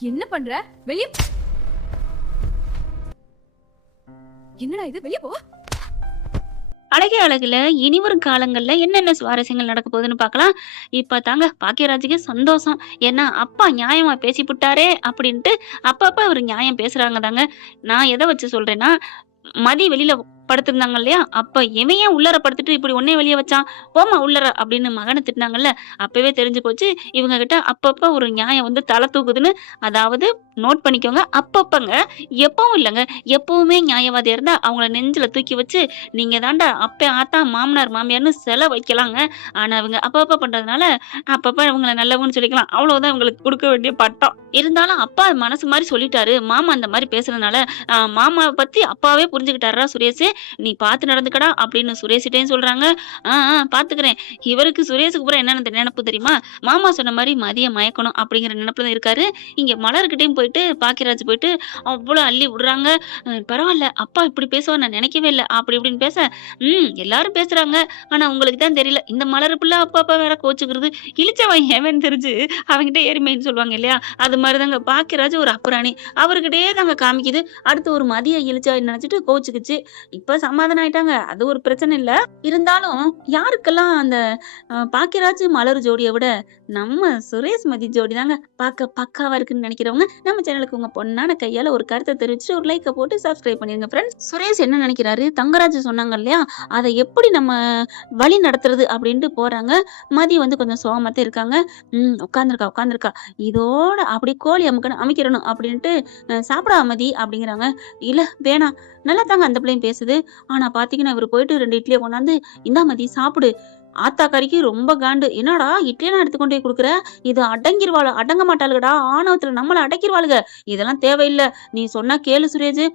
என்ன பண்ற? வெளிய என்னடா இது? வெளிய போ. அழகே அழகுல இனிவரும் காலங்கள்ல என்னென்ன சுவாரஸ்யங்கள் நடக்க போகுதுன்னு பார்க்கலாம். இப்ப தாங்க பாக்கியராஜுக்கு சந்தோஷம். ஏன்னா, அப்பா நியாயமா பேசிப்புட்டாரே அப்படின்ட்டு அப்பப்ப அவரு நியாயம் பேசுறாங்க தாங்க. நான் எத வச்சு சொல்றேன்னா, மதி வெளியில படுத்திருந்தாங்க இல்லையா? அப்ப இவன் ஏன் உள்ளார படுத்துட்டு இப்படி உன்னைய வெளிய வச்சான்? போம்மா உள்ளார அப்படின்னு மகன திட்டுனாங்கல்ல. அப்பவே தெரிஞ்சு போச்சு இவங்க கிட்ட அப்பப்ப ஒரு நியாயம் வந்து தல தூக்குதுன்னு. அதாவது நோட் பண்ணிக்கோங்க. அப்பப்பங்க, எப்பவும் இல்லங்க. எப்பவுமே நியாயவாதியா இருந்தா அவங்கள நெஞ்சில தூக்கி வச்சு, நீங்க தான்டா அப்பன், ஆத்தா, மாமனார், மாமியார்ன்னு செல வைக்கலாங்க. ஆனா இவங்க அப்பப்ப பண்றதுனால, அப்பப்ப இவங்கள நல்லவங்கன்னு சொல்லிக்கலாம். அவ்வளவுதான் இவங்களுக்கு குடுக்க வேண்டிய பட்டம். இருந்தாலும் அப்பா மனசு மாரி சொல்லிட்டாரு. மாமா அந்த மாரி பேசுறதுனால, மாமாவ பத்தி அப்பாவே புரிஞ்சுக்கிட்டாருடா சுரேஷு. நீ பார்த்து நடந்துக்கடா அப்படின்னு சுரேஷ்கிட்டயும் சொல்றாங்க. பார்த்துக்கிறேன். இவருக்கு சுரேஷுக்கு பூரா என்னென்ன நெனப்பு தெரியுமா? மாமா சொன்ன மாரி மதிய மயக்கணும் அப்படிங்கிற நெனப்புல தான் இருக்காரு. இங்க மலர்கிட்டயும் போயிட்டு பாக்கியராஜ் போயிட்டு அவ்ளோ அள்ளி விடுறாங்க. பரவால்ல அப்பா இப்படி பேசுவார்ன்னு நான் நெனைக்கவே இல்ல. அப்படி இப்படின்னு பேச, எல்லாரும் பேசுறாங்க. ஆனா உங்களுக்கு தான் தெரியல. இந்த மலர் புள்ள அப்பப்ப வேற கோச்சுக்கிறது. இளிச்சவன் எவன்னு தெரிஞ்சு அவன்கிட்ட எருமைன்னு சொல்லுவாங்க இல்லையா? அது மாரி தாங்க பாக்கியராஜ் ஒரு அப்புராணி. அவர்கிட்டயே தாங்க காமிக்குது. அடுத்து ஒரு மதிய இளிச்சவாயின்னு நெனச்சுட்டு கோச்சுக்குச்சு. இப்ப சமாதானம் ஆயிட்டாங்க. அது ஒரு பிரச்சனை இல்ல. இருந்தாலும் யாருக்கெல்லாம் அந்த பாக்கியராஜ், மலர் ஜோடிய விட நம்ம சுரேஷ் மதி ஜோடி தாங்க பார்க்க பக்காவா இருக்குன்னு நெனைக்கிறவங்க, நம்ம சேனலுக்கு உங்க பொண்ணான கையால ஒரு கருத்த தெரிவிச்சுட்டு ஒரு லைக்க போட்டு சப்ஸ்கிரைப் பண்ணிருங்க ஃப்ரெண்ட்ஸ். சுரேஷ் என்ன நெனைக்கிறாரு? தங்கராஜ் சொன்னாங்க இல்லையா? அத எப்படி நம்ம வழி நடத்துறது அப்படின்ட்டு போறாங்க. மதி வந்து கொஞ்சம் சோகமாத்தான் இருக்காங்க. உட்கார்ந்திருக்கா உட்கார்ந்திருக்கா. இதோட அப்படி கோழி அமுக்கணும் அமைக்கிறணும் அப்படின்ட்டு சாப்பிடா மதி அப்படிங்கிறாங்க. இல்ல வேணாம். நல்லா தாங்க அந்த பிள்ளையும் பேசுது. ஆனா பாத்தீங்கன்னா இவரு போயிட்டு 2 இட்லிய கொண்டாந்து, இந்தா மதி சாப்பிடு. ஆத்தாக்காரிக்கு ரொம்ப காண்டு. என்னடா இட்லியெல்லாம் எடுத்து கொண்டு போய் குடுக்குற? இது அடங்க மாட்டாளுகடா. ஆணவத்துல நம்மள அடக்கிருவாளுக. இதெல்லாம் தேவையில்ல. நீ சொன்னா கேளு சுரேஷு.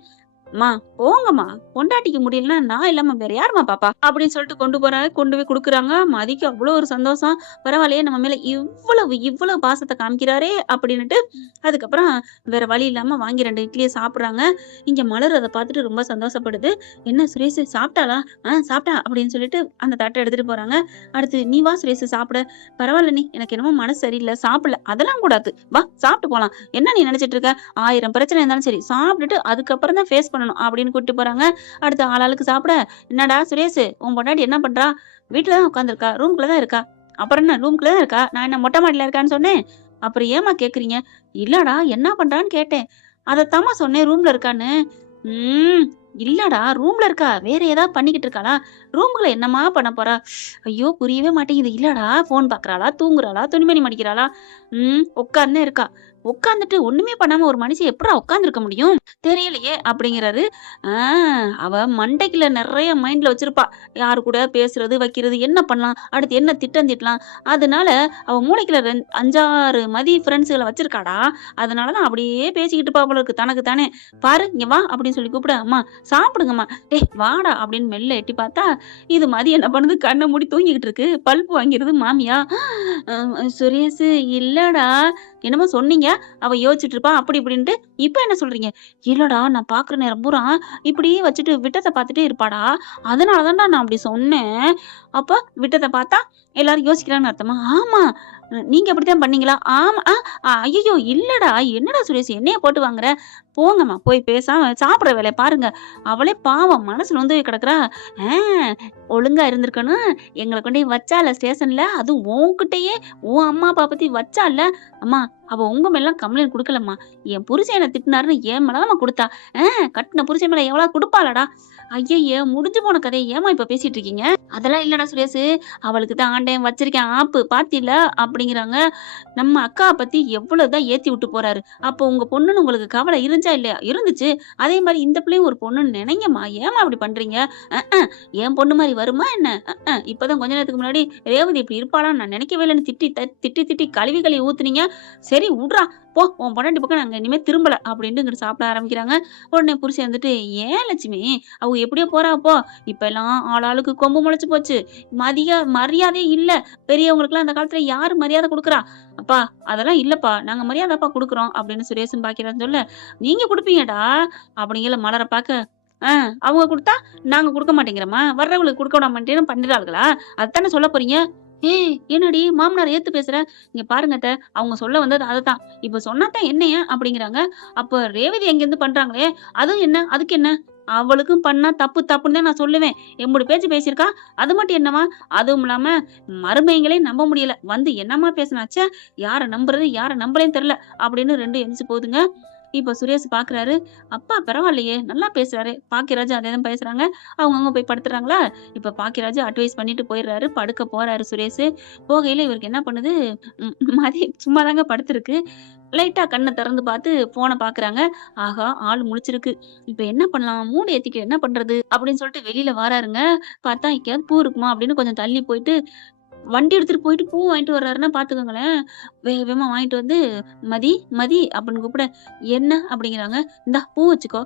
அம்மா போங்கம்மா, பொண்டாட்டிக்கு முடியலன்னா நான் இல்லாம வேற யாரும்மா பாப்பா அப்படின்னு சொல்லிட்டு கொண்டு போறாங்க. கொண்டு போய் குடுக்குறாங்க. மதிக்கு அவ்வளோ ஒரு சந்தோஷம். பரவாயில்லையே நம்ம மேல இவ்வளவு பாசத்தை காமிக்கிறாரே அப்படின்னுட்டு அதுக்கப்புறம் வேற வழி இல்லாம வாங்கி 2 இட்லியை சாப்பிடுறாங்க. இங்க மலர் அதை பார்த்துட்டு ரொம்ப சந்தோஷப்படுது. என்ன சுரேஷ் சாப்பிட்டாளா? சாப்பிட்டா அப்படின்னு சொல்லிட்டு அந்த தட்டை எடுத்துட்டு போறாங்க. அடுத்து நீ வா சுரேஷ் சாப்பிட. பரவாயில்ல நீ எனக்கு என்னமோ மனசு சரியில்லை சாப்பிடல. அதெல்லாம் கூடாது. வா சாப்பிட்டு போலாம். என்ன நீ நினைச்சிட்டு இருக்க? 1000 பிரச்சனை இருந்தாலும் சரி சாப்பிட்டுட்டு அதுக்கப்புறம் தான் ஃபேஸ் பண்ணணும் அப்படின்னு கூட்டிட்டு போறாங்க. அடுத்து ஆளாளுக்கு சாப்பிட. என்னடா சுரேஷ் உன் பொண்டாட்டி என்ன பண்றா? வீட்டுலதான் உட்காந்துருக்கா, ரூம்குள்ளதான் இருக்கா. அப்புறம் என்ன ரூம்குள்ளதான் இருக்கா? நான் என்ன மொட்டை மாடியில இருக்கான்னு சொன்னேன். அப்புறம் ஏமா கேக்குறீங்க? இல்லடா என்ன பண்றான்னு கேட்டேன். அதத்தாம்மா சொன்னேன் ரூம்ல இருக்கான்னு. உம் இல்லடா ரூம்ல இருக்கா. வேற ஏதாவது பண்ணிக்கிட்டு இருக்காளா? ரூம்குள்ள என்னமா பண்ண போறா? ஐயோ புரியவே மாட்டேங்குது. இல்லடா போன் பாக்குறாளா, தூங்குறாளா, துணிமணி மடிக்கிறாளா? உட்கார்ந்தே இருக்கா. உட்கார்ந்துட்டு ஒண்ணுமே பண்ணாம ஒரு மனுஷன் எப்படா உட்கார்ந்துருக்க முடியும்? தெரியலையே அப்படிங்கிறாரு. அவ மண்டைக்குள்ள நிறைய மைண்ட்ல வச்சிருப்பா. யாரு கூட பேசுறது வைக்கிறது, என்ன பண்ணலாம், அடுத்து என்ன திட்டம் தீட்டலாம். அதனால அவ மூளைக்குள்ள 5-6 மதி ஃப்ரெண்ட்ஸுகளை வச்சிருக்காடா. அதனாலதான் அப்படியே பேசிக்கிட்டு இருப்பா போல இருக்கு தனக்கு தானே. பாரு இங்க வா அப்படின்னு சொல்லி கூப்பிட. அம்மா சாப்பிடுங்கம்மா. டேய் வாடா அப்படின்னு மெல்ல எட்டி பார்த்தா இது மதி என்ன பண்ணுது? கண்ணை மூடி தூங்கிக்கிட்டு இருக்கு. பல்பு வாங்கிறது மாமியா. சுரேஷ் இல்லடா என்னமோ சொன்னீங்க. அவ யோசிச்சுட்டு இருப்பா அப்படி இப்படின்ட்டு. இப்ப என்ன சொல்றீங்க? இல்லடா நான் பாக்குற நேரம் பூரா இப்படியே வச்சுட்டு விட்டத்தை பார்த்துட்டே இருப்பாடா. அதனாலதான்டா நான் அப்படி சொன்னேன். அப்ப விட்டத்தை பார்த்தா எல்லாரும் யோசிக்கிறான்னு அர்த்தமா? ஆமா நீங்க அப்படித்தான் பண்ணீங்களா? ஆமா. ஐயோ இல்லடா. என்னடா சுரேஷ் என்னைய போட்டு வாங்குற? போங்கம்மா போய் பேசாம சாப்பிடுற வேலையை பாருங்க. அவளே பாவம் மனசுல வந்து கிடக்குறா. ஒழுங்கா இருந்திருக்கணும். எங்களை கொண்டு போய் வச்சால ஸ்டேஷன்ல, அதுவும் உன்கிட்டயே உன் அம்மா அப்பா பத்தி வச்சால. அம்மா அவ உங்க மேலாம் கம்ப்ளைண்ட் குடுக்கலம்மா. என் புருஷன் என்ன திட்டினாருன்னு என் மேலதான் கொடுத்தா. கட்டின புருஷன் மேல எவ்வளவு கொடுப்பாளடா? ஐயய்ய முடிஞ்சு போன கதையை ஏமா இப்ப பேசிட்டு இருக்கீங்க? அதெல்லாம் இல்லடா சுரேஷ். அவளுக்கு தான் ஆண்டேன் வச்சிருக்கேன் ஆப்பு பாத்தில அப்படிங்கிறாங்க. நம்ம அக்கா பத்தி எவ்வளவுதான் ஏத்தி விட்டு போறாரு. அப்போ உங்க பொண்ணுன்னு உங்களுக்கு கவலை இருந்துச்சா இல்லையா? இருந்துச்சு. அதே மாதிரி இந்த பிள்ளையும் ஒரு பொண்ணுன்னு நினைங்கம்மா. ஏமா அப்படி பண்றீங்க? என் பொண்ணு மாதிரி வருமா என்ன? இப்பதான் கொஞ்ச நேரத்துக்கு முன்னாடி ரேவதி இப்படி இருப்பாளான்னு நான் நினைக்கவே இல்லைன்னு திட்டி கழுவி ஊத்துனீங்க. சரி விட்றா போ உன் பொண்டாட்டி பக்கம் நாங்க இனிமே திரும்பல அப்படின்ட்டு இங்கிட்டு சாப்பிட ஆரம்பிக்கிறாங்க. உடனே புருஷன் வந்துட்டு ஏன் லட்சுமி அவங்க எப்படியோ போறா போ. இப்ப எல்லாம் ஆளாளுக்கு கொம்பு முளைச்சு போச்சு. மரியாதையே இல்ல. பெரியவங்களுக்கு எல்லாம் அந்த காலத்துல யாரு மரியாதை கொடுக்குறா? அப்பா அதெல்லாம் இல்லப்பா நாங்க மரியாதைப்பா கொடுக்குறோம் அப்படின்னு சுரேஷன் பாக்கிறான்னு சொல்ல. நீங்க கொடுப்பீங்கடா அப்படிங்கிற மலரை பார்க்க. அவங்க கொடுத்தா நாங்க கொடுக்க மாட்டேங்கிறோமா? வர்றவங்களுக்கு கொடுக்க விட மாட்டேன்னு பண்ணிடுறாங்களா? அதுதானே சொல்ல போறீங்க? ஏய் என்னடி மாமனார் ஏத்து பேசுற? இங்க பாருங்க அத்த, அவங்க சொல்ல வந்தது அததான். இப்ப சொன்னாதான் என்னைய அப்படிங்கிறாங்க. அப்ப ரேவதி எங்கேருந்து பண்றாங்களே, அதுவும் என்ன? அதுக்கு என்ன? அவளுக்கும் பண்ணா தப்பு தப்புன்னு தான் நான் சொல்லுவேன். எம்புடு பேச்சு பேசியிருக்கா. அது மட்டும் என்னம்மா? அதுவும் இல்லாம மருமகங்களே நம்ப முடியல. வந்து என்னம்மா பேசுனா? ச்சே! யார நம்புறது, யார நம்பலன்னு தெரியல அப்படின்னு 2 எந்திரிச்சு போகுதுங்க. இப்ப சுரேஷ் பாக்குறாரு. அப்பா பரவாயில்லையே! நல்லா பேசுறாரே! பாக்கியராஜ் அதே தான் பேசுறாங்க. அவங்கவங்க போய் படுத்துறாங்களா? இப்ப பாக்கியராஜ் அட்வைஸ் பண்ணிட்டு போயிடுறாரு. படுக்க போறாரு சுரேஷ். போகையில இவருக்கு என்ன பண்ணுது, மதி சும்மா தாங்க படுத்திருக்கு. லைட்டா கண்ண திறந்து பார்த்து ஃபோன பாக்குறாங்க. ஆஹா! ஆள் முழிச்சிருக்கு. இப்ப என்ன பண்ணலாம்? மூடு ஏத்திக்க என்ன பண்றது? அப்படின்னு சொல்லிட்டு வெளியில வாராருங்க. பார்த்தா எங்கேயாவது பூ இருக்குமா? அப்படின்னு கொஞ்சம் தள்ளி போயிட்டு வண்டி எடுத்துட்டு போயிட்டு பூ வாங்கிட்டு வர்றாருன்னா பாத்துக்கோங்களேன். வேக வேகமா வாங்கிட்டு வந்து, "மதி, மதி" அப்படின்னு கூப்பிட, "என்ன?" அப்படிங்கிறாங்க. "இந்தா பூ வச்சுக்கோ."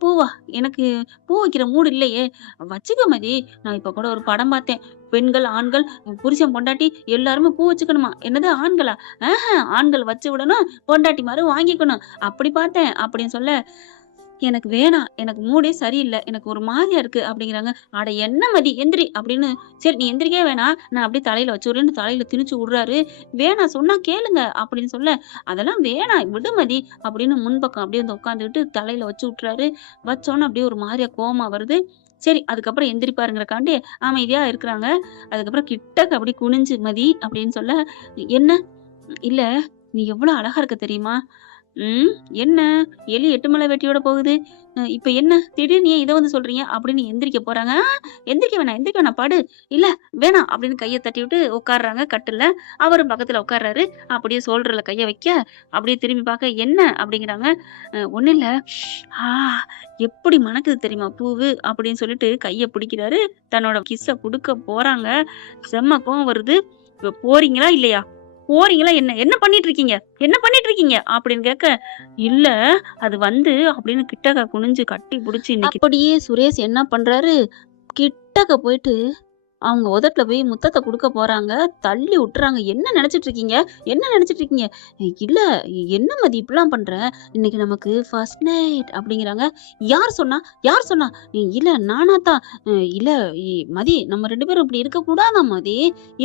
பூவா? எனக்கு பூ வைக்கிற மூடு இல்லையே." "வச்சுக்க மதி. நான் இப்ப கூட ஒரு படம் பார்த்தேன். பெண்கள், ஆண்கள், புருஷன், பொண்டாட்டி எல்லாருமே பூ வச்சுக்கணுமா." "என்னது ஆண்களா?" ஆண்கள் வச்சு விடணும், பொண்டாட்டிமாரு வாங்கிக்கணும். அப்படி பார்த்தேன்." அப்படின்னு சொல்ல, "எனக்கு வேணாம். எனக்கு மூடே சரியில்ல. எனக்கு ஒரு மாதிரியா இருக்கு" அப்படிங்கிறாங்க. "அட என்ன மதி எந்திரி" அப்படின்னு. "சரி நீ எந்திரிக்கவே வேணாம். நான் அப்படியே தலையில வச்சு விடுறேன்னு" தலையில திணிச்சு விடுறாரு. "வேணாம் சொன்னா கேளுங்க" அப்படின்னு சொல்ல, "அதெல்லாம் வேணாம் விடு மதி" அப்படின்னு முன்பக்கம் அப்படியே வந்து உட்காந்துக்கிட்டு தலையில வச்சு விட்டுறாரு. வச்சோனே அப்படியே ஒரு மாதிரியா கோவமா வருது. சரி அதுக்கப்புறம் எந்திரிப்பாருங்கிறக்காண்டி அமைதியா இருக்கிறாங்க. அதுக்கப்புறம் கிட்டக்க அப்படி குனிஞ்சு, "மதி" அப்படின்னு சொல்ல, "என்ன?" "இல்ல நீ எவ்வளோ அழகா இருக்க தெரியுமா?" ம். என்ன? எலி 8 மலை வெட்டியோட போகுது. இப்ப என்ன? திடீர்னு ஏன் இத வந்து சொல்றீங்க? அப்படின்னு எந்திரிக்க போறாங்க. எந்திரிக்க வேணாம், எந்திரிக்க வேணாம் படு. இல்ல வேணாம் அப்படின்னு கைய தட்டிவிட்டு உட்கார்றாங்க கட்டில்ல. அவரும் பக்கத்துல உட்கார்றாரு. அப்படியே ஷோல்டர்ல கைய வைக்க, அப்படியே திரும்பி பார்க்க, "என்ன?" அப்படிங்கிறாங்க. ஒண்ணும் இல்ல. ஆ எப்படி மணக்குது தெரியுமா பூவு?" அப்படின்னு சொல்லிட்டு கைய பிடிக்கிறாரு. தன்னோட கிஸ்ஸ குடுக்க போறாங்க. செம்ம கோவம் வருது. "இப்ப போறீங்களா? இல்லையா? போறீங்களா என்ன? என்ன பண்ணிட்டு இருக்கீங்க? என்ன பண்ணிட்டு இருக்கீங்க?" அப்படின்னு கேட்க, "இல்ல அது வந்து" அப்படின்னு கிட்டக்க குனிஞ்சு கட்டி புடிச்சு இன்னைக்கு அப்படியே சுரேஷ் என்ன பண்றாரு, கிட்டக்க போயிட்டு அவங்க உதட்டுல போய் முத்தத்த குடுக்க போறாங்க. தள்ளி உட்டுறாங்க. "என்ன நெனச்சுட்டு இருக்கீங்க? என்ன நெனச்சுட்டு இருக்கீங்க?" "இல்ல என்ன மதி இப்படிலாம் பண்ற? இன்னைக்கு நமக்கு ஃபர்ஸ்ட் நைட்" அப்படிங்கிறாங்க. "யார் சொன்னா? யார் சொன்னா?" "இல்ல நானா தான்." இல்ல மதி நம்ம 2 பேரும் இப்படி இருக்கக்கூடாதாம் மதி.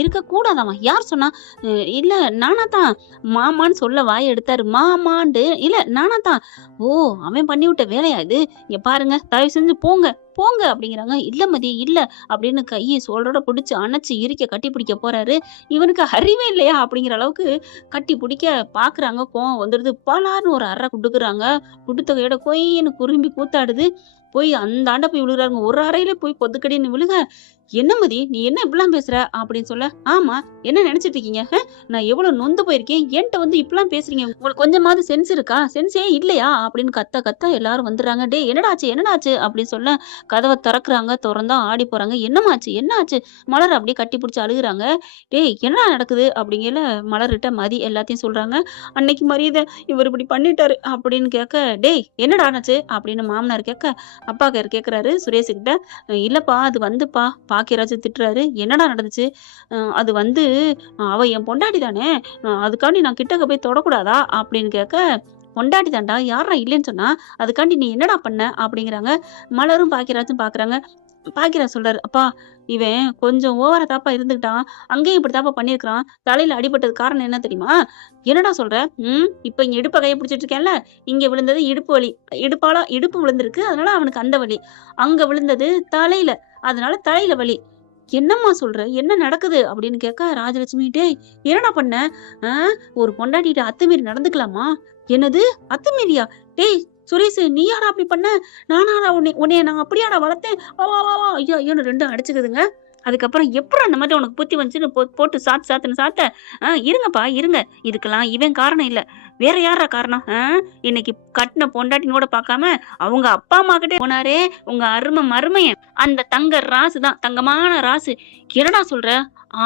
இருக்கக்கூடாதாம்மா." "யார் சொன்னா?" இல்ல நானா தான்." மாமான்னு சொல்ல வாய எடுத்தாரு. மாமான்டு. "இல்ல நானா தான்." "ஓ! அவன் பண்ணிவிட்ட வேலையா இது? இங்க பாருங்க தயவு செஞ்சு போங்க, போங்க" அப்படிங்கிறாங்க. "இல்ல மதி இல்ல" அப்படின்னு கைய சோல்டரோட புடிச்சு அணைச்சு இறுக்கி கட்டி பிடிக்க போறாரு. இவனுக்கு அறிவே இல்லையா? அப்படிங்கிற அளவுக்கு கட்டி பிடிக்க பாக்குறாங்க. கோவம் வந்துடுது. பலார்ன்னு ஒரு அறை குடுக்குறாங்க. குடுத்த கையோட கொய்ன்னு குறும்பி கூத்தாடுது. போய் அந்தாண்ட போய் விழுகுறாங்க. ஒரு அறையில போய் பொத்துக்கடின்னு விழுக, "என்ன மதி நீ என்ன இப்படிலாம் பேசுற?" அப்படின்னு சொல்ல, "ஆமா என்ன நெனச்சுட்டு இருக்கீங்க? நான் எவ்வளோ நொந்து போயிருக்கேன். என்ட்ட வந்து இப்படிலாம் பேசுறீங்க. உங்களுக்கு கொஞ்சமாவது சென்ஸ் இருக்கா? சென்ஸே இல்லையா?" அப்படின்னு கத்த கத்த எல்லாரும் வந்துடுறாங்க. "டேய் என்னடா ஆச்சு? என்னடா ஆச்சு?" அப்படின்னு சொல்ல கதவ தொறக்குறாங்க. தொறந்தா ஆடி போறாங்க. "என்னம்மாச்சு? என்ன ஆச்சு?" மலர் அப்படியே கட்டி பிடிச்சு அழுகுறாங்க. "டேய் என்னடா நடக்குது?" அப்படிங்கையில மலர்ட்ட மதி எல்லாத்தையும் சொல்றாங்க. "அன்னைக்கு மரியாதை இவர் இப்படி பண்ணிட்டாரு" அப்படின்னு கேட்க, "டேய் என்னடா ஆனுச்சு?" அப்படின்னு மாமனார் கேட்க, அப்பா கேட்கிறாரு சுரேஷுகிட்ட. "இல்லப்பா அது வந்துப்பா" பாக்கியராஜ் திட்டுறாரு. "என்னடா நடந்துச்சு?" அது வந்து அவ என் பொண்டாட்டி தானே! அதுக்காண்டி நான் கிட்டக்க போய் தொடக்கூடாதா?" அப்படின்னு கேட்க, "பொண்டாட்டி தான்டா யார்றா இல்லைன்னு சொன்னா? அதுக்காண்டி நீ என்னடா பண்ண?" அப்படிங்கிறாங்க. மலரும் பாக்கியராஜும் பாக்குறாங்க. பாக்கியராஜ் சொல்றாரு, "அப்பா இவன் கொஞ்சம் ஓவரா தாப்பா இருந்துக்கிட்டான். அங்கேயும் இப்படி தாப்பா பண்ணியிருக்கிறான். தலையில அடிபட்டதுக்கு காரணம் என்ன தெரியுமா?" "என்னடா சொல்ற? இப்ப இங்க இடுப்ப கைய பிடிச்சிட்டு இருக்கேன்ல, இங்க விழுந்தது இடுப்பு வலி. இடுப்பு விழுந்திருக்கு. அதனால அவனுக்கு அந்த வலி. அங்க விழுந்தது தலையில. அதனால தலையில வலி." "என்னம்மா சொல்ற? என்ன நடக்குது?" அப்படின்னு கேட்க ராஜலட்சுமி, "டேய் என்னடா பண்ண? ஆ ஒரு பொண்டாட்டிட்ட அத்துமீறி நடந்துக்கலாமா?" "என்னது? அத்துமீறியா? டேய் சுரேஷு நீயாடா அப்படி பண்ண? நானாடா உன்னைய நான் அப்படியாடா வளர்த்தேன்? வா வா வா வா!" ஐயோ ஐயோன்னு 2ம் அடிச்சுக்குதுங்க. அதுக்கப்புறம் "எப்புட்றா இந்த மாதிரி உனக்கு புத்தி வந்துச்சுன்னு" போட்டு சாத்துன்னு சாத்த, இருங்கப்பா இருங்க. இதுக்கெல்லாம் இவன் காரணம் இல்ல. வேற யார்றா காரணம்? இன்னைக்கு கட்டுன பொண்டாட்டின்னு கூட பார்க்காம, அவங்க அப்பா அம்மா கிட்டே போனாரே உங்க அரும மருமகன். அந்த தங்க ராசு தான். தங்கமான ராசு. "என்னடா சொல்ற?"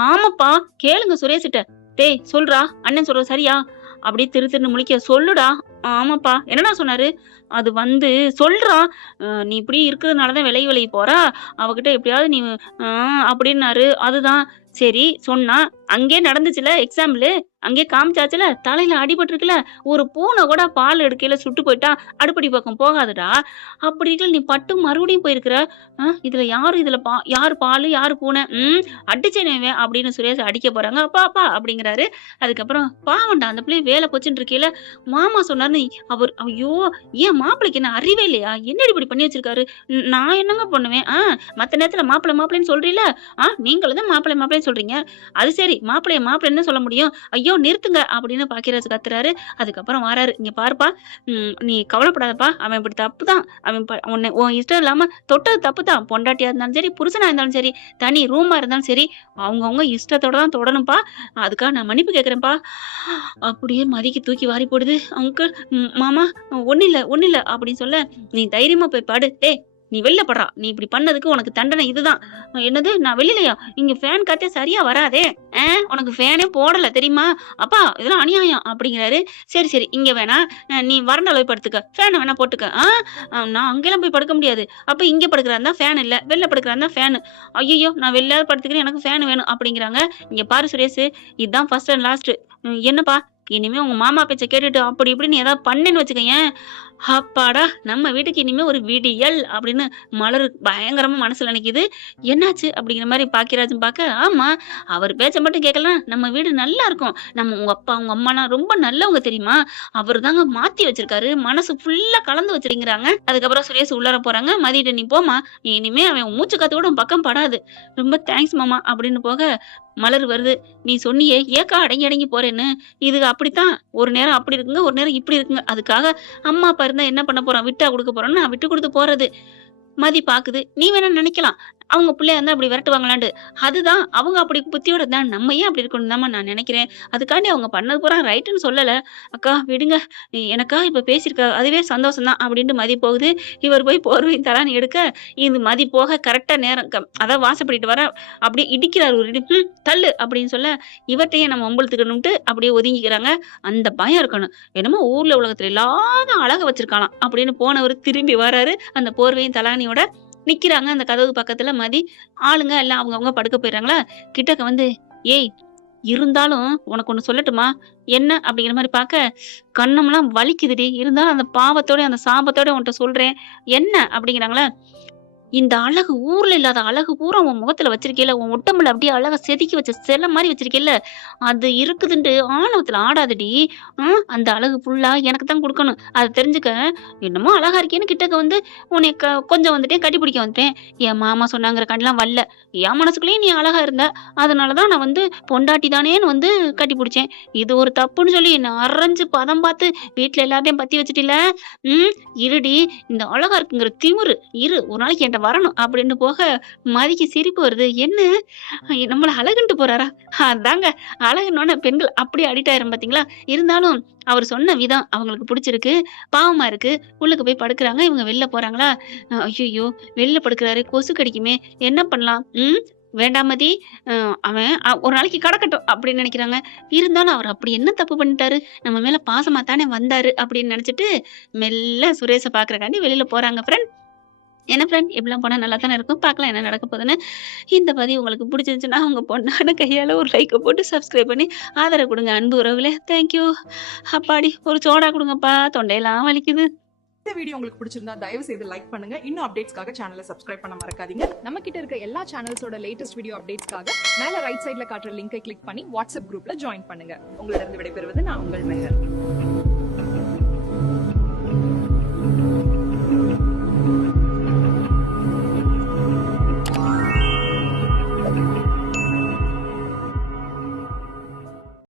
"ஆமாப்பா கேளுங்க சுரேஷ்ட்ட." "டேய் சொல்றா, அண்ணன் சொல்றது சரியா?" அப்படியே திரு திருன்னு முழிக்க, "சொல்லுடா." "ஆமாப்பா." "என்னடா சொன்னாரு?" "அது வந்து சொல்றா. நீ இப்படி இருக்கிறதுனால தான் விலகி போறா. அவகிட்ட எப்படியாவது நீ அப்படின்னாரு. அதுதான்." "சரி சொன்னா. அங்கேயே நடந்துச்சுல்ல எக்ஸாம்பிளு. அங்கே காமிச்சாச்சுல, தலையில அடிபட்டிருக்குல, ஒரு பூனை கூட பால் எடுக்கையில சுட்டு போயிட்டா அடுப்படி பக்கம் போகாதுடா. அப்படி இருக்கல நீ பட்டு மறுபடியும் போயிருக்கிற. இதுல யாரு பாலு யாரு பூனை? அடிச்சேனே அப்படின்னு சுரேஷ் அடிக்க போறாங்க. அப்பா அப்பா அப்படிங்கிறாரு. அதுக்கப்புறம் பாவண்டா அந்த பிள்ளை வேலை போச்சுன்னு இருக்கையில மாமா சொன்னாருன்னு அவர் ஐயோ ஏன் மாப்பிள்ளைக்கு என்ன அறிவே இல்லையா? என்னடி இப்படி பண்ணி வச்சிருக்காரு? நான் என்னங்க பண்ணுவேன்? மத்த நேரத்துல மாப்பிள்ளைன்னு சொல்றீல, நீங்களும் தான் மாப்பிள்ளைன்னு சொல்றீங்க. அது சரி மாப்பிள்ளைன்னு சொல்ல முடியும். ஐயோ நிறுத்துங்க அப்படின்னு பாக்கியராஜ் கத்துறாரு. அதுக்கப்புறம் வாராரு. இங்க பாருப்பா, நீ கவலைப்படாதப்பா, அவன் இப்படி தப்புதான். உன்னை உன் இஷ்டம் இல்லாம தொட்டது தப்புதான். பொண்டாட்டியா இருந்தாலும் சரி, புருஷனா இருந்தாலும் சரி, தனி ரூமா இருந்தாலும் சரி, அவங்கவுங்க இஷ்டத்தோட தான் தொடணும்ப்பா. அதுக்காக நான் மன்னிப்பு கேட்கிறேன்ப்பா. அப்படியே மதிக்கு தூக்கி வாரி போடுது. அங்கிள், மாமா ஒண்ணில்ல அப்படின்னு சொல்ல, நீ தைரியமா போய் பாடு. டேய் நீ வெளில படுறா. நீ இப்படி பண்ணதுக்கு உனக்கு தண்டனை இதுதான். என்னது நான் வெளிலையா? இங்க ஃபேன் காத்தே சரியா வராதே. உனக்கு ஃபேனே போடல தெரியுமா? அப்பா இதெல்லாம் அநியாயம் அப்படிங்கிறாரு. சரி இங்க வேணா, நீ வறண்டால போய் படுத்துக்க. ஃபேனை வேணா போட்டுக்க. நான் அங்கெல்லாம் போய் படுக்க முடியாது. அப்ப இங்க படுக்கிறா ஃபேன் இல்ல, வெளில படுக்கிறா ஃபேனு. ஐயோ நான் வெளில படுத்துக்கிறேன், எனக்கு ஃபேன் வேணும் அப்படிங்கிறாங்க. இங்க பாரு சுரேஷ், இதுதான் ஃபர்ஸ்ட் அண்ட் லாஸ்ட். என்னப்பா இனிமே உங்க மாமா பேச்ச கேட்டுட்டு அப்படி இப்படின்னு ஏதாவது பண்ணேன்னு வச்சுக்கயேன், அப்பாடா நம்ம வீட்டுக்கு இனிமே ஒரு விடியல் அப்படின்னு மலர் பயங்கரமா மனசுல நினைக்குது. என்னாச்சு அப்படிங்கிற மாதிரி பாக்கியராஜன் பார்க்க, ஆமா அவர் பேச்ச மட்டும் கேட்கலாம் நம்ம வீடு நல்லா இருக்கும். உங்க அப்பா உங்க அம்மானா ரொம்ப நல்லவங்க தெரியுமா? அவர் தாங்க மாத்தி வச்சிருக்காரு, மனசு ஃபுல்லா கலந்து வச்சிருக்கிறாங்க. அதுக்கப்புறம் சுரேஷ் உள்ளார போறாங்க. மதியிட்ட நீ போமா, இனிமே அவன் மூச்சு காத்து கூட பக்கம் படாது. ரொம்ப தேங்க்ஸ் மாமா அப்படின்னு போக மலர் வருது. நீ சொன்னியே ஏக்கா அடங்கி போறேன்னு, இது அப்படித்தான். ஒரு நேரம் அப்படி இருக்குங்க, ஒரு நேரம் இப்படி இருக்குங்க. அதுக்காக அம்மா அப்பா இருந்தா என்ன பண்ண போறான்? விட்டா கொடுக்க போறான்னு நான் விட்டு கொடுத்து போறது. மதி பாக்குது. நீ வேணா நினைக்கலாம் அவங்க பிள்ளையா இருந்தா அப்படி விரட்டுவாங்களான்ட்டு. அதுதான் அவங்க அப்படி புத்தியோட தான். நம்ம ஏன் அப்படி இருக்கணும் தான் நான் நினைக்கிறேன். அதுக்காண்டி அவங்க பண்ணது பூரா ரைட்டுன்னு சொல்லல. அக்கா விடுங்க, எனக்கா இப்ப பேசியிருக்கா அதுவே சந்தோஷம் தான் அப்படின்ட்டு மதி போகுது. இவர் போய் போர்வையும் தரான்னு எடுக்க, இது மதி போக கரெக்டா நேரம் அதான் வாசப்படிட்டு வர அப்படியே இடிக்கிறார் ஒரு இடி. தள்ளு அப்படின்னு சொல்ல, இவர்கிட்டயே நம்ம ஒம்பளுத்துக்கணும்ட்டு அப்படியே ஒதுங்கிக்கிறாங்க. அந்த பயம் இருக்கணும். என்னமோ ஊர்ல உலகத்துல இல்லாத அழக வச்சிருக்கலாம் அப்படின்னு போனவர் திரும்பி வராரு. அந்த போர்வையும் தலானியோட நிக்கிறாங்க அந்த கதவு பக்கத்துல. மதி ஆளுங்க எல்லாம் அவங்க படுக்க போயிடுறாங்களா. கிட்டக்க வந்து, ஏய் இருந்தாலும் உனக்கு ஒண்ணு சொல்லட்டுமா? என்ன அப்படிங்கிற மாதிரி பார்க்க, கண்ணம்லாம் வலிக்குதுடி. இருந்தாலும் அந்த பாவத்தோட அந்த சாபத்தோட உன்கிட்ட சொல்றேன். என்ன அப்படிங்கிறாங்களா. இந்த அழகு ஊர்ல இல்லாத அழகு பூரா உன் முகத்துல வச்சிருக்கேல, உன் உடம்புல அப்படியே அழகா செதுக்கி வச்ச சிலை மாதிரி வச்சிருக்கேல்ல, அது இருக்குதுன்ட்டு ஆணவத்துல ஆடாதடி. அந்த அழகு ஃபுல்லா எனக்கு தான் கொடுக்கணும். அதை தெரிஞ்சுக்க. என்னமோ அழகா இருக்கேன்னு கிட்டக்க வந்து உன்னை கொஞ்சம் வந்துட்டேன், கட்டி பிடிக்க வந்துட்டேன். என் மாமா சொன்னாங்கிற கண்லாம் வரல. என் மனசுக்குள்ளேயே நீ அழகா இருந்த, அதனாலதான் நான் வந்து பொண்டாட்டி தானேன்னு வந்து கட்டி பிடிச்சேன். இது ஒரு தப்புன்னு சொல்லி நான் அரைஞ்சு பதம் பார்த்து வீட்டுல எல்லாத்தையும் பத்தி வச்சுட்டில. இருடி, இந்த அழகா இருக்குங்கிற திமிரு இரு, ஒரு நாளைக்கு என்கிட்ட வரணும் அப்படின்னு போக மதிக்கு சிரிப்பு வருது. என்ன நம்மள அழகுன்ட்டு போறாரா? அதாங்க அழகுன்னு பெண்கள் அப்படியே அடிக்ட் ஆயிரும் பாத்தீங்களா. இருந்தாலும் அவர் சொன்ன விதம் அவங்களுக்கு பிடிச்சிருக்கு. பாவமா இருக்கு. உள்ளுக்கு போய் படுக்கிறாங்க. இவங்க வெளில போறாங்களா. ஐயோ வெளில படுக்கிறாரு, கொசு கடிக்குமே, என்ன பண்ணலாம்? வேண்டாம் மதி, அவன் ஒரு நாளைக்கு கடக்கட்டும் அப்படின்னு நினைக்கிறாங்க. இருந்தாலும் அவர் அப்படி என்ன தப்பு பண்ணிட்டாரு? நம்ம மேல பாசமா தானே வந்தாரு அப்படின்னு நினைச்சிட்டு மெல்ல சுரேஷை பாக்குறக்காண்டி வெளியில போறாங்க. ஃப்ரெண்ட் என்ன ஃப்ரெண்ட் எப்படிலாம் போனால் நல்லா தானே இருக்கும். பார்க்கலாம் என்ன நடக்க போகுதுன்னு. இந்த பதிவு உங்களுக்கு பிடிச்சிருந்துச்சுன்னா உங்க பொண்ணான கையால் ஒரு லைக்கை போட்டு சப்ஸ்கிரைப் பண்ணி ஆதரவு கொடுங்க அன்பு உறவுகளே. தேங்க்யூ. அப்பாடி ஒரு சோடா கொடுங்கப்பா, தொண்டையெல்லாம் வலிக்குது. இந்த வீடியோ உங்களுக்கு பிடிச்சிருந்தா தயவு செய்து லைக் பண்ணுங்க. இன்னும் அப்டேட்ஸ்க்காக சேனலை சப்ஸ்கிரைப் பண்ண மறக்காதீங்க. நம்ம கிட்ட இருக்க எல்லா சேனல்ஸோட லேட்டஸ்ட் வீடியோ அப்டேட்ஸ்க்காக மேல ரைட் சைடுல காட்டுற லிங்கை கிளிக் பண்ணி வாட்ஸ்அப் குரூப்ல ஜாயின் பண்ணுங்க. உங்களிடம் விடைபெறுவது நான் உங்கள் மெஹர்.